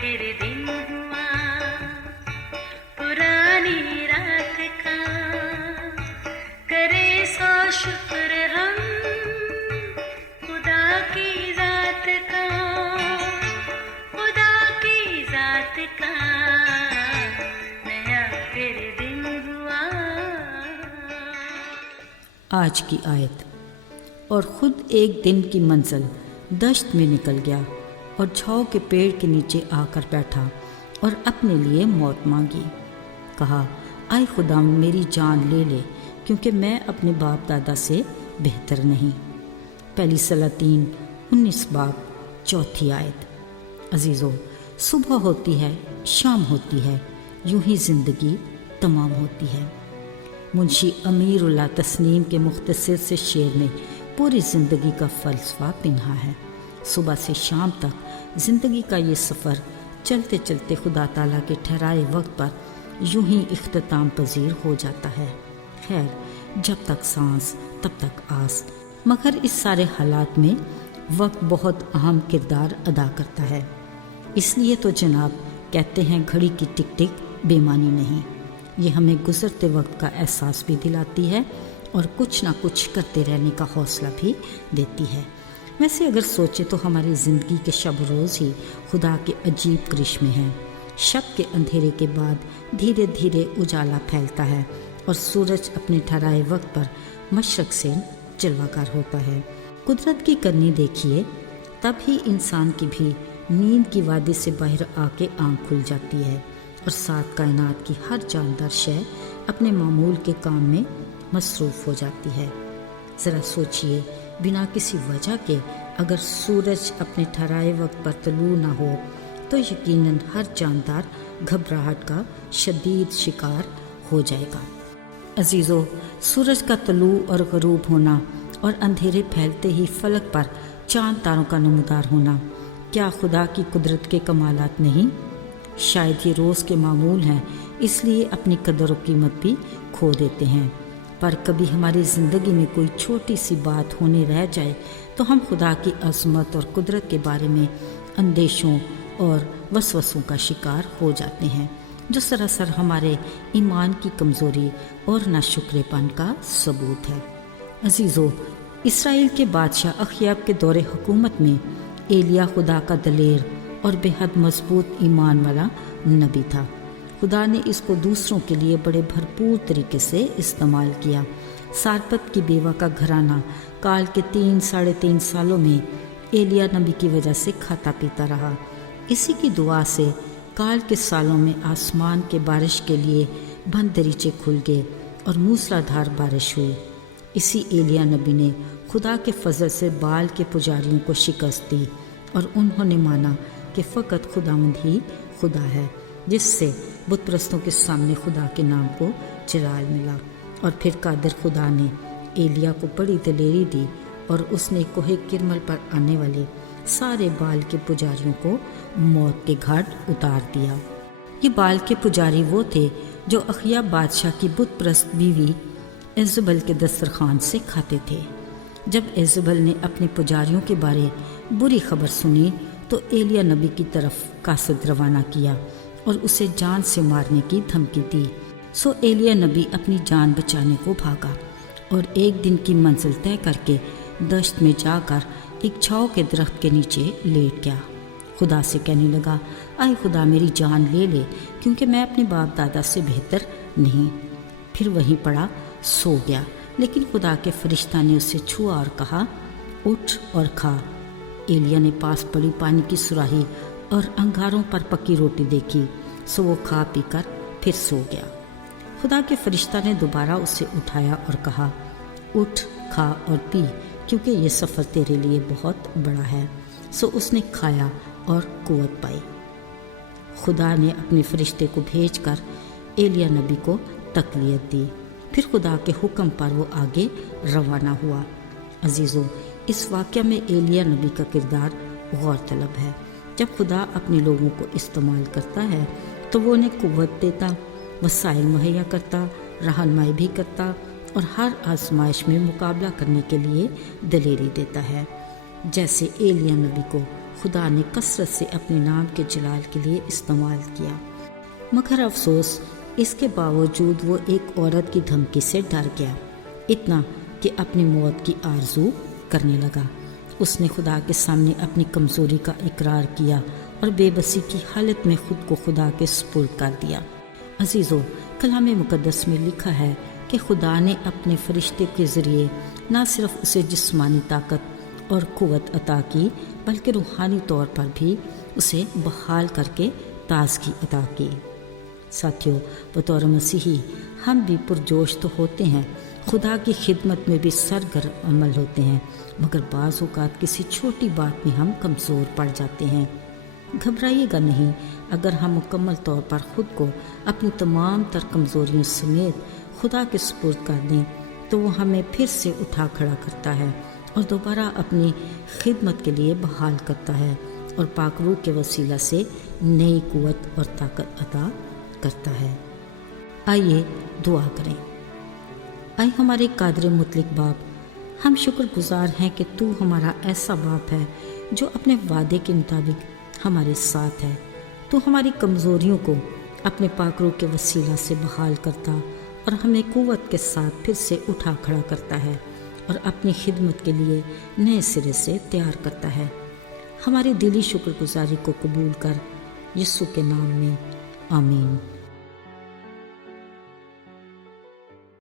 پھر دن ہوا پرانی رات کا، کرے سو شکر ہم خدا کی ذات کا، خدا کی ذات کا نیا پھر دن ہوا۔ آج کی آیت: اور خود ایک دن کی منزل دشت میں نکل گیا اور جھاؤ کے پیڑ کے نیچے آ کر بیٹھا اور اپنے لیے موت مانگی۔ کہا، آئے خدا میری جان لے لے، کیونکہ میں اپنے باپ دادا سے بہتر نہیں۔ پہلی سلاطین 19 باب 4 آیت۔ عزیزو، صبح ہوتی ہے، شام ہوتی ہے، یوں ہی زندگی تمام ہوتی ہے۔ منشی امیر اللہ تسنیم کے مختصر سے شعر میں پوری زندگی کا فلسفہ پنہا ہے۔ صبح سے شام تک زندگی کا یہ سفر چلتے چلتے خدا تعالیٰ کے ٹھہرائے وقت پر یوں ہی اختتام پذیر ہو جاتا ہے۔ خیر، جب تک سانس تب تک آس، مگر اس سارے حالات میں وقت بہت اہم کردار ادا کرتا ہے۔ اس لیے تو جناب کہتے ہیں گھڑی کی ٹک ٹک بے معنی نہیں۔ یہ ہمیں گزرتے وقت کا احساس بھی دلاتی ہے اور کچھ نہ کچھ کرتے رہنے کا حوصلہ بھی دیتی ہے۔ ویسے اگر سوچے تو ہماری زندگی کے شب روز ہی خدا کے عجیب کرشمے ہیں۔ شب کے اندھیرے کے بعد دھیرے دھیرے اجالا پھیلتا ہے اور سورج اپنے ٹھہرائے وقت پر مشرق سے جلوہ گر ہوتا ہے۔ قدرت کی کرنی دیکھیے، تب ہی انسان کی بھی نیند کی وادی سے باہر آ کے آنکھ کھل جاتی ہے اور ساتھ کائنات کی ہر جاندار شے اپنے معمول کے کام میں مصروف ہو جاتی ہے۔ ذرا سوچئے، بنا کسی وجہ کے اگر سورج اپنے ٹھہرائے وقت پر طلوع نہ ہو تو یقیناً ہر جاندار گھبراہٹ کا شدید شکار ہو جائے گا۔ عزیزو، سورج کا طلوع اور غروب ہونا اور اندھیرے پھیلتے ہی فلک پر چاند تاروں کا نمودار ہونا کیا خدا کی قدرت کے کمالات نہیں؟ شاید یہ روز کے معمول ہیں، اس لیے اپنی قدر و قیمت بھی کھو دیتے ہیں۔ پر کبھی ہماری زندگی میں کوئی چھوٹی سی بات ہونے رہ جائے تو ہم خدا کی عظمت اور قدرت کے بارے میں اندیشوں اور وسوسوں کا شکار ہو جاتے ہیں، جو سراسر ہمارے ایمان کی کمزوری اور ناشکرے پن کا ثبوت ہے۔ عزیزو، اسرائیل کے بادشاہ اخیاب کے دور حکومت میں ایلیا خدا کا دلیر اور بے حد مضبوط ایمان والا نبی تھا۔ خدا نے اس کو دوسروں کے لیے بڑے بھرپور طریقے سے استعمال کیا۔ سارپت کی بیوہ کا گھرانہ کال کے 3-3.5 سالوں میں ایلیا نبی کی وجہ سے کھاتا پیتا رہا۔ اسی کی دعا سے کال کے سالوں میں آسمان کے بارش کے لیے بند دریچے کھل گئے اور موسلا دھار بارش ہوئی۔ اسی ایلیا نبی نے خدا کے فضل سے بال کے پجاریوں کو شکست دی اور انہوں نے مانا کہ فقط خداوند ہی خدا ہے، جس سے بت پرستوں کے سامنے خدا کے نام کو جلال ملا۔ اور پھر قادر خدا نے ایلیا کو بڑی دلیری دی اور اس نے کوہ کرمل پر آنے والے سارے بال کے پجاریوں کو موت کے گھاٹ اتار دیا۔ یہ بال کے پجاری وہ تھے جو اخیاب بادشاہ کی بت پرست بیوی ایزبل کے دسترخوان سے کھاتے تھے۔ جب ایزبل نے اپنے پجاریوں کے بارے بری خبر سنی تو ایلیا نبی کی طرف قاصد روانہ کیا اور اسے جان سے مارنے کی دھمکی دی۔ سو ایلیا نبی اپنی جان بچانے کو بھاگا اور ایک دن کی منزل طے کر کے دشت میں جا کر ایک چھاؤ کے درخت کے نیچے لیٹ گیا۔ خدا سے کہنے لگا، آئے خدا میری جان لے لے، کیونکہ میں اپنے باپ دادا سے بہتر نہیں۔ پھر وہیں پڑا سو گیا، لیکن خدا کے فرشتہ نے اسے چھوا اور کہا، اٹھ اور کھا۔ ایلیا نے پاس پڑی پانی کی سراہی اور انگاروں پر پکی روٹی دیکھی، سو وہ کھا پی کر پھر سو گیا۔ خدا کے فرشتہ نے دوبارہ اسے اٹھایا اور کہا، اٹھ، کھا اور پی، کیونکہ یہ سفر تیرے لیے بہت بڑا ہے۔ سو اس نے کھایا اور قوت پائی۔ خدا نے اپنے فرشتے کو بھیج کر ایلیا نبی کو تقویت دی۔ پھر خدا کے حکم پر وہ آگے روانہ ہوا۔ عزیزو، اس واقعہ میں ایلیا نبی کا کردار غور طلب ہے۔ جب خدا اپنے لوگوں کو استعمال کرتا ہے تو وہ انہیں قوت دیتا، وسائل مہیا کرتا، رہنمائی بھی کرتا اور ہر آزمائش میں مقابلہ کرنے کے لیے دلیری دیتا ہے۔ جیسے ایلیا نبی کو خدا نے کثرت سے اپنے نام کے جلال کے لیے استعمال کیا، مگر افسوس اس کے باوجود وہ ایک عورت کی دھمکی سے ڈر گیا، اتنا کہ اپنی موت کی آرزو کرنے لگا۔ اس نے خدا کے سامنے اپنی کمزوری کا اقرار کیا اور بے بسی کی حالت میں خود کو خدا کے سپرد کر دیا۔ عزیزو، کلام مقدس میں لکھا ہے کہ خدا نے اپنے فرشتے کے ذریعے نہ صرف اسے جسمانی طاقت اور قوت عطا کی بلکہ روحانی طور پر بھی اسے بحال کر کے تازگی عطا کی۔ ساتھیو، بطور مسیحی ہم بھی پرجوش تو ہوتے ہیں، خدا کی خدمت میں بھی سرگرم عمل ہوتے ہیں، مگر بعض اوقات کسی چھوٹی بات میں ہم کمزور پڑ جاتے ہیں۔ گھبرائیے گا نہیں، اگر ہم مکمل طور پر خود کو اپنی تمام تر کمزوریوں سمیت خدا کے سپرد کر دیں تو وہ ہمیں پھر سے اٹھا کھڑا کرتا ہے اور دوبارہ اپنی خدمت کے لیے بحال کرتا ہے اور پاک روح کے وسیلہ سے نئی قوت اور طاقت عطا کرتا ہے۔ آئیے دعا کریں۔ اے ہمارے قادر مطلق باپ، ہم شکر گزار ہیں کہ تو ہمارا ایسا باپ ہے جو اپنے وعدے کے مطابق ہمارے ساتھ ہے۔ تو ہماری کمزوریوں کو اپنے پاک روح کے وسیلہ سے بحال کرتا اور ہمیں قوت کے ساتھ پھر سے اٹھا کھڑا کرتا ہے اور اپنی خدمت کے لیے نئے سرے سے تیار کرتا ہے۔ ہماری دلی شکر گزاری کو قبول کر، یسوع کے نام میں، آمین۔